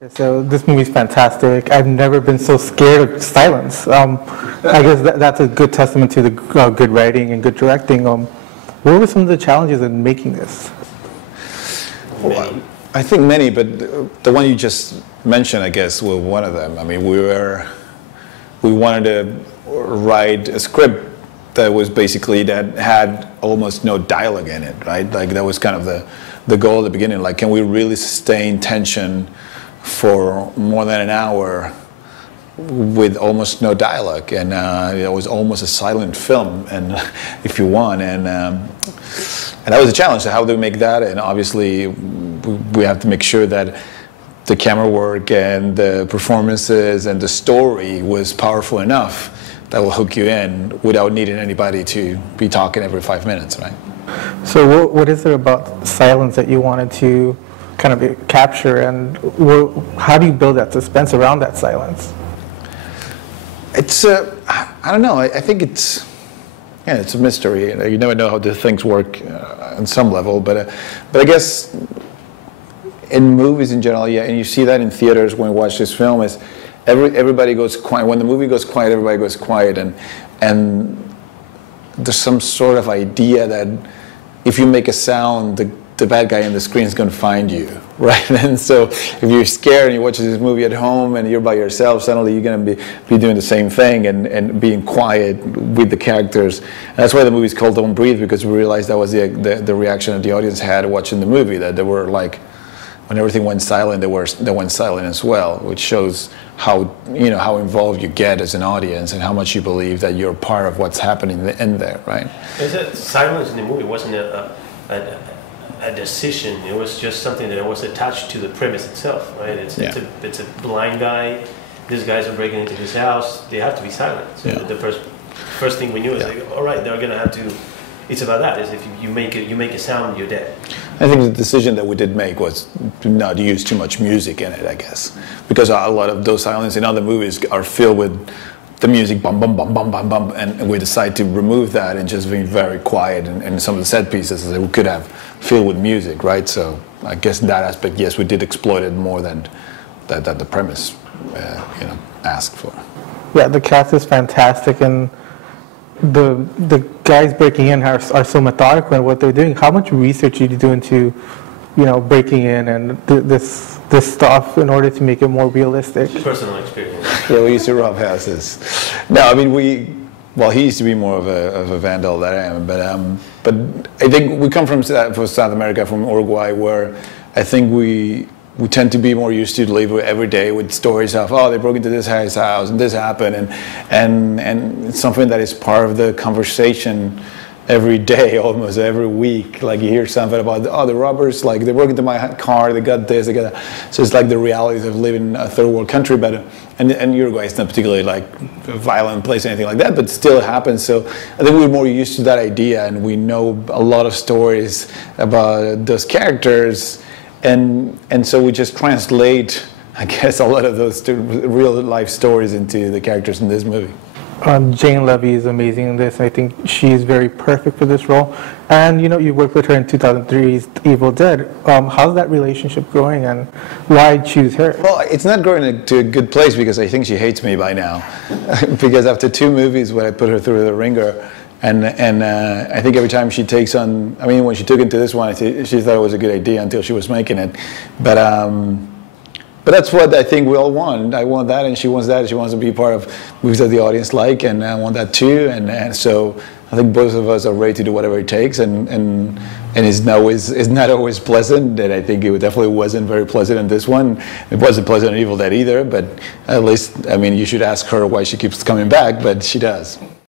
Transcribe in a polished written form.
Okay, so this movie's fantastic. I've never been so scared of silence. I guess that's a good testament to the good writing and good directing. What were some of the challenges in making this? Well, I think many, but the one you just mentioned, I guess, was one of them. I mean, we wanted to write a script that was basically that had almost no dialogue in it, right? Like that was kind of the goal at the beginning. Like, can we really sustain tension for more than an hour with almost no dialogue? And it was almost a silent film, and if you want, and that was a challenge. So how do we make that? And obviously, we have to make sure that the camera work and the performances and the story was powerful enough that will hook you in without needing anybody to be talking every 5 minutes, right? So what is there about silence that you wanted to kind of capture, and how do you build that suspense around that silence? It's I don't know. I think it's a mystery. You never know how the things work on some level, but I guess in movies in general, yeah, and you see that in theaters when you watch this film, is everybody goes quiet. When the movie goes quiet, everybody goes quiet, and there's some sort of idea that if you make a sound, the bad guy on the screen is going to find you, right? And so if you're scared and you're watching this movie at home and you're by yourself, suddenly you're going to be doing the same thing and being quiet with the characters. And that's why the movie's called Don't Breathe, because we realized that was the reaction that the audience had watching the movie, that they were like, when everything went silent, they went silent as well, which shows how involved you get as an audience and how much you believe that you're part of what's happening in there, right? Is that silence in the movie wasn't a decision? It was just something that was attached to the premise itself, right? It's a blind guy. These guys are breaking into his house. They have to be silent. So the first thing we knew is like, all right, they're gonna have to. It's about that. Is if you make a sound, you're dead. I think the decision that we did make was to not use too much music in it, I guess, because a lot of those silences in other movies are filled with the music, bum, bum, bum, bum, bum, bum, and we decided to remove that and just be very quiet, and some of the set pieces that we could have filled with music, right? So I guess in that aspect, yes, we did exploit it more than that the premise, asked for. Yeah, the cast is fantastic, and the guys breaking in are so methodical in what they're doing. How much research did you do into, breaking in and this stuff in order to make it more realistic? Personal experience. Yeah, we used to rob houses. No, I mean he used to be more of a vandal than I am, but I think we come from South America, from Uruguay, where I think we tend to be more used to live every day with stories of, they broke into this guy's house and this happened, and it's something that is part of the conversation every day, almost every week. Like you hear something about, the robbers, like they broke into my car, they got this, they got that. So it's like the realities of living in a third world country, but and Uruguay is not particularly like a violent place or anything like that, but still it happens. So I think we're more used to that idea, and we know a lot of stories about those characters. And so we just translate, I guess, a lot of those real life stories into the characters in this movie. Jane Levy is amazing in this. I think she's very perfect for this role. And you worked with her in 2003's Evil Dead. How's that relationship growing, and why choose her? Well, it's not growing to a good place because I think she hates me by now. Because after 2 movies when I put her through the ringer, and I think every time she takes on, when she took into this one, she thought it was a good idea until she was making it. But that's what I think we all want. I want that, and she wants that. She wants to be part of movies that the audience like, and I want that too. And so I think both of us are ready to do whatever it takes. And it's not always pleasant. And I think it definitely wasn't very pleasant in this one. It wasn't pleasant in Evil Dead either. But at least, you should ask her why she keeps coming back. But she does.